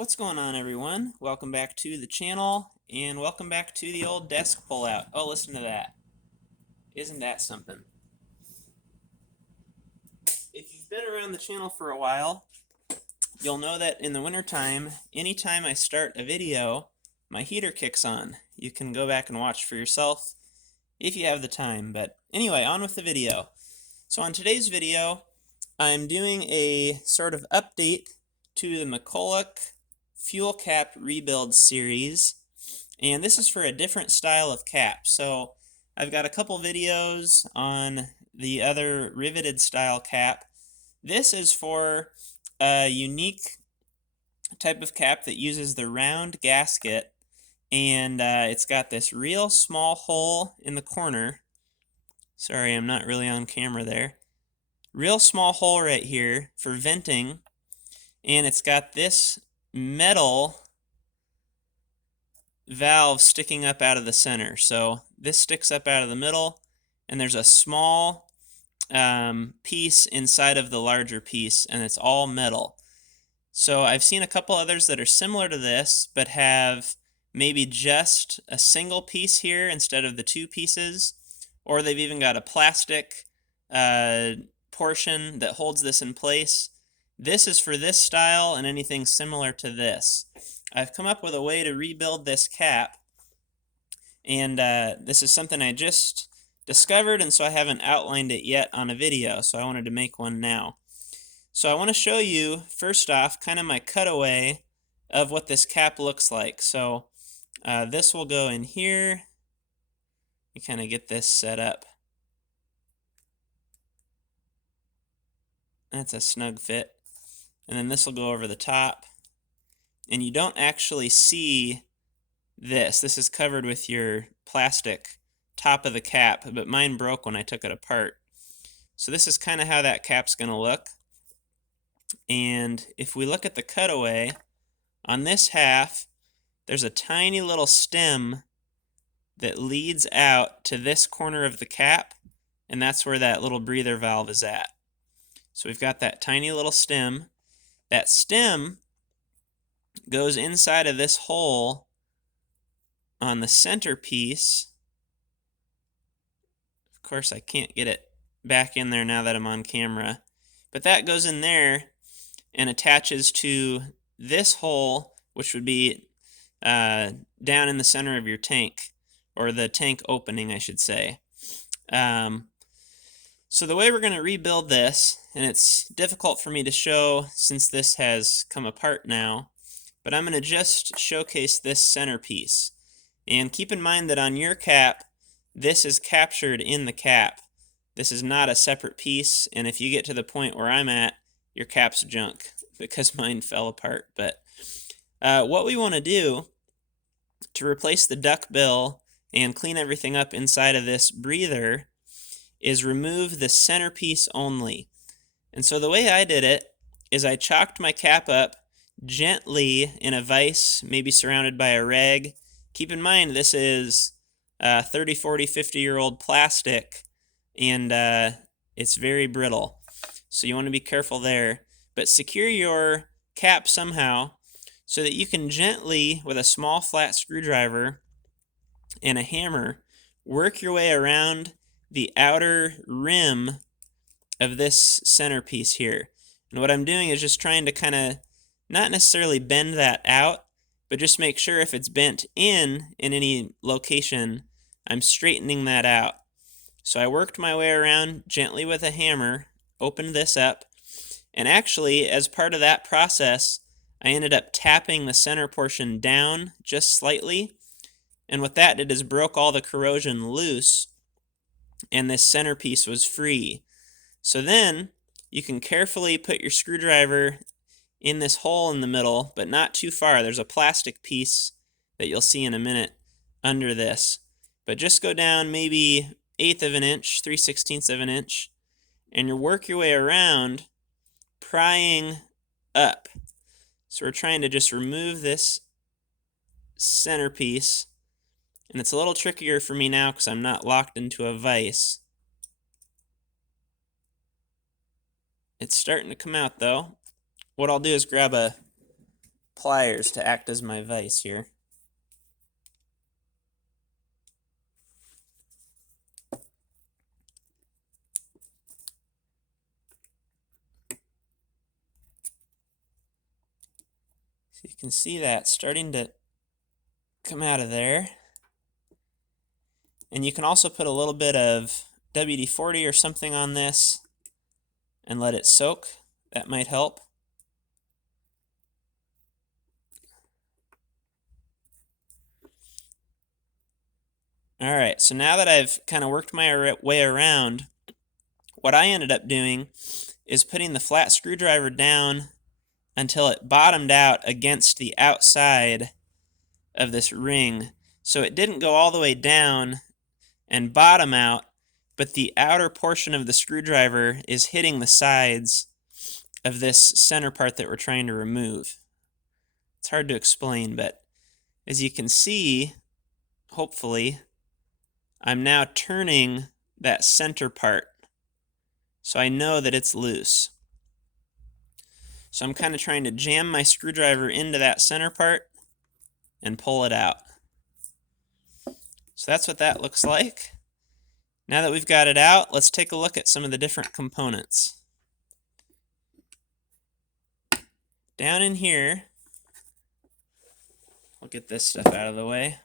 What's going on, everyone? Welcome back to the channel, and welcome back to the old desk pullout. Oh, listen to that. Isn't that something? If you've been around the channel for a while, you'll know that in the wintertime, anytime I start a video, my heater kicks on. You can go back and watch for yourself if you have the time. But anyway, on with the video. So on today's video, I'm doing a sort of update to the Mcculloch Fuel Cap Rebuild series, and this is for a different style of cap. So I've got a couple videos on the other riveted style cap. This is for a unique type of cap that uses the round gasket, and it's got this real small hole in the corner. Sorry, I'm not really on camera there. Real small hole right here for venting, and it's got this metal valve sticking up out of the center. So this sticks up out of the middle, and there's a small piece inside of the larger piece, and it's all metal. So I've seen a couple others that are similar to this, but have maybe just a single piece here instead of the two pieces, or they've even got a plastic portion that holds this in place. This is for this style and anything similar to this. I've come up with a way to rebuild this cap, and this is something I just discovered, and so I haven't outlined it yet on a video, so I wanted to make one now. So I want to show you, first off, kind of my cutaway of what this cap looks like. So this will go in here. You kind of get this set up. That's a snug fit. And then this will go over the top. And you don't actually see this. This is covered with your plastic top of the cap, but mine broke when I took it apart. So this is kind of how that cap's going to look. And if we look at the cutaway, on this half, there's a tiny little stem that leads out to this corner of the cap, and that's where that little breather valve is at. So we've got that tiny little stem. That stem goes inside of this hole on the center piece. Of course, I can't get it back in there now that I'm on camera, but that goes in there and attaches to this hole, which would be down in the center of your tank, or the tank opening, I should say. So the way we're going to rebuild this, and it's difficult for me to show since this has come apart now, but I'm going to just showcase this centerpiece. And keep in mind that on your cap, this is captured in the cap. This is not a separate piece, and if you get to the point where I'm at, your cap's junk, because mine fell apart. But what we want to do to replace the duckbill and clean everything up inside of this breather is remove the centerpiece only. And so the way I did it is I chalked my cap up gently in a vise, maybe surrounded by a rag. Keep in mind this is 30, 40, 50-year-old plastic, and it's very brittle. So you want to be careful there. But secure your cap somehow so that you can gently, with a small flat screwdriver and a hammer, work your way around the outer rim of this centerpiece here. And what I'm doing is just trying to kind of not necessarily bend that out, but just make sure if it's bent in any location, I'm straightening that out. So I worked my way around gently with a hammer, opened this up, and actually, as part of that process, I ended up tapping the center portion down just slightly, and what that did is broke all the corrosion loose, and this centerpiece was free. So then you can carefully put your screwdriver in this hole in the middle, but not too far. There's a plastic piece that you'll see in a minute under this. But just go down maybe 1/8 of an inch, 3/16 of an inch, and you work your way around, prying up. So we're trying to just remove this centerpiece. And it's a little trickier for me now because I'm not locked into a vise. It's starting to come out though. What I'll do is grab a pliers to act as my vise here. So you can see that starting to come out of there. And you can also put a little bit of WD-40 or something on this and let it soak. That might help. Alright, so now that I've kind of worked my way around, what I ended up doing is putting the flat screwdriver down until it bottomed out against the outside of this ring. So it didn't go all the way down and bottom out, but the outer portion of the screwdriver is hitting the sides of this center part that we're trying to remove. It's hard to explain, but as you can see, hopefully, I'm now turning that center part, so I know that it's loose. So I'm kind of trying to jam my screwdriver into that center part and pull it out. So that's what that looks like. Now that we've got it out, let's take a look at some of the different components. Down in here, we'll get this stuff out of the way.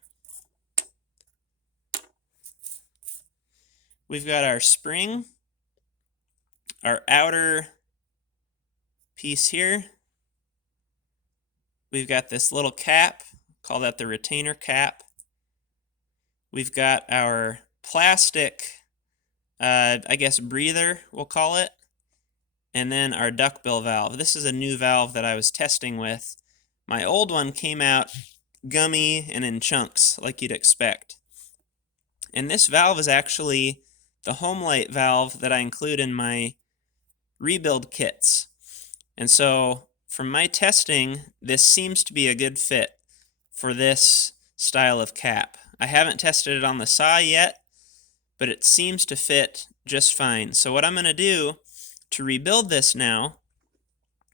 We've got our spring, our outer piece here. We've got this little cap, call that the retainer cap. We've got our plastic, I guess breather, we'll call it. And then our duckbill valve. This is a new valve that I was testing with. My old one came out gummy and in chunks, like you'd expect. And this valve is actually the home light valve that I include in my rebuild kits. And so from my testing, this seems to be a good fit for this style of cap. I haven't tested it on the saw yet, but it seems to fit just fine. So what I'm going to do to rebuild this now,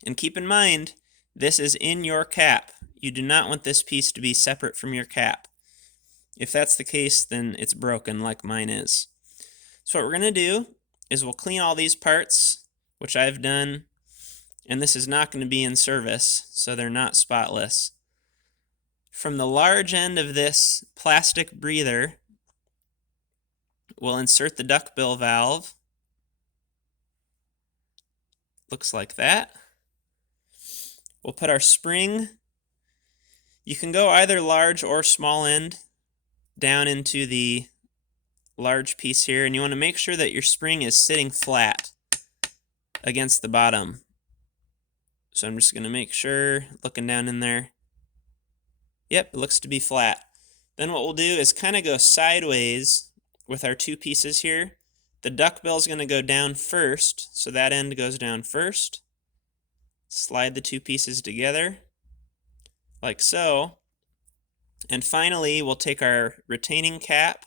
and keep in mind, this is in your cap. You do not want this piece to be separate from your cap. If that's the case, then it's broken like mine is. So what we're going to do is we'll clean all these parts, which I've done, and this is not going to be in service, so they're not spotless. From the large end of this plastic breather, we'll insert the duckbill valve. Looks like that. We'll put our spring. You can go either large or small end down into the large piece here, and you want to make sure that your spring is sitting flat against the bottom. So I'm just going to make sure, looking down in there. Yep, it looks to be flat. Then what we'll do is kind of go sideways with our two pieces here. The duckbill is going to go down first, so that end goes down first. Slide the two pieces together, like so. And finally, we'll take our retaining cap.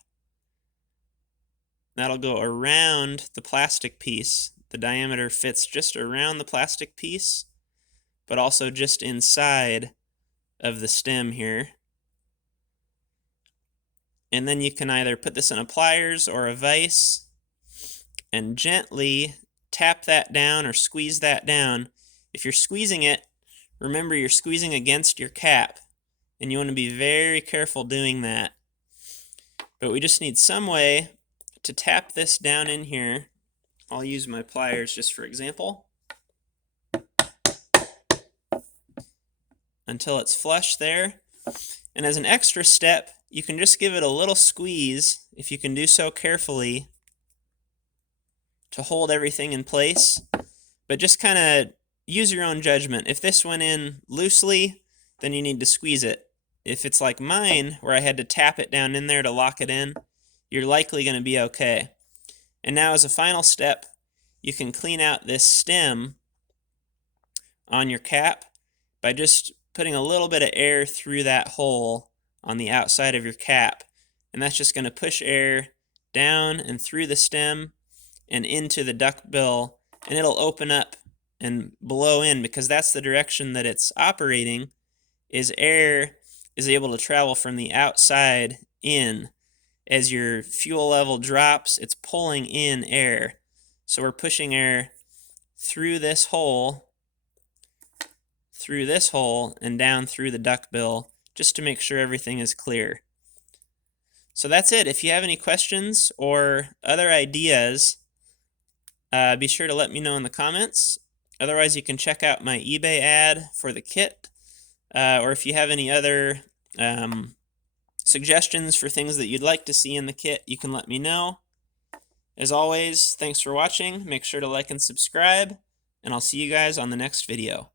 That'll go around the plastic piece. The diameter fits just around the plastic piece, but also just inside of the stem here. And then you can either put this in a pliers or a vise and gently tap that down or squeeze that down. If you're squeezing it, remember you're squeezing against your cap, and you want to be very careful doing that. But we just need some way to tap this down in here. I'll use my pliers just for example. Until it's flush there. And as an extra step, you can just give it a little squeeze, if you can do so carefully, to hold everything in place. But just kind of use your own judgment. If this went in loosely, then you need to squeeze it. If it's like mine, where I had to tap it down in there to lock it in, you're likely going to be okay. And now as a final step, you can clean out this stem on your cap by just putting a little bit of air through that hole on the outside of your cap. And that's just going to push air down and through the stem and into the duckbill, and it'll open up and blow in because that's the direction that it's operating. is air is able to travel from the outside in. As your fuel level drops, it's pulling in air. So we're pushing air through this hole, and down through the duckbill, just to make sure everything is clear. So that's it. If you have any questions or other ideas, be sure to let me know in the comments. Otherwise, you can check out my eBay ad for the kit, or if you have any other suggestions for things that you'd like to see in the kit, you can let me know. As always, thanks for watching. Make sure to like and subscribe, and I'll see you guys on the next video.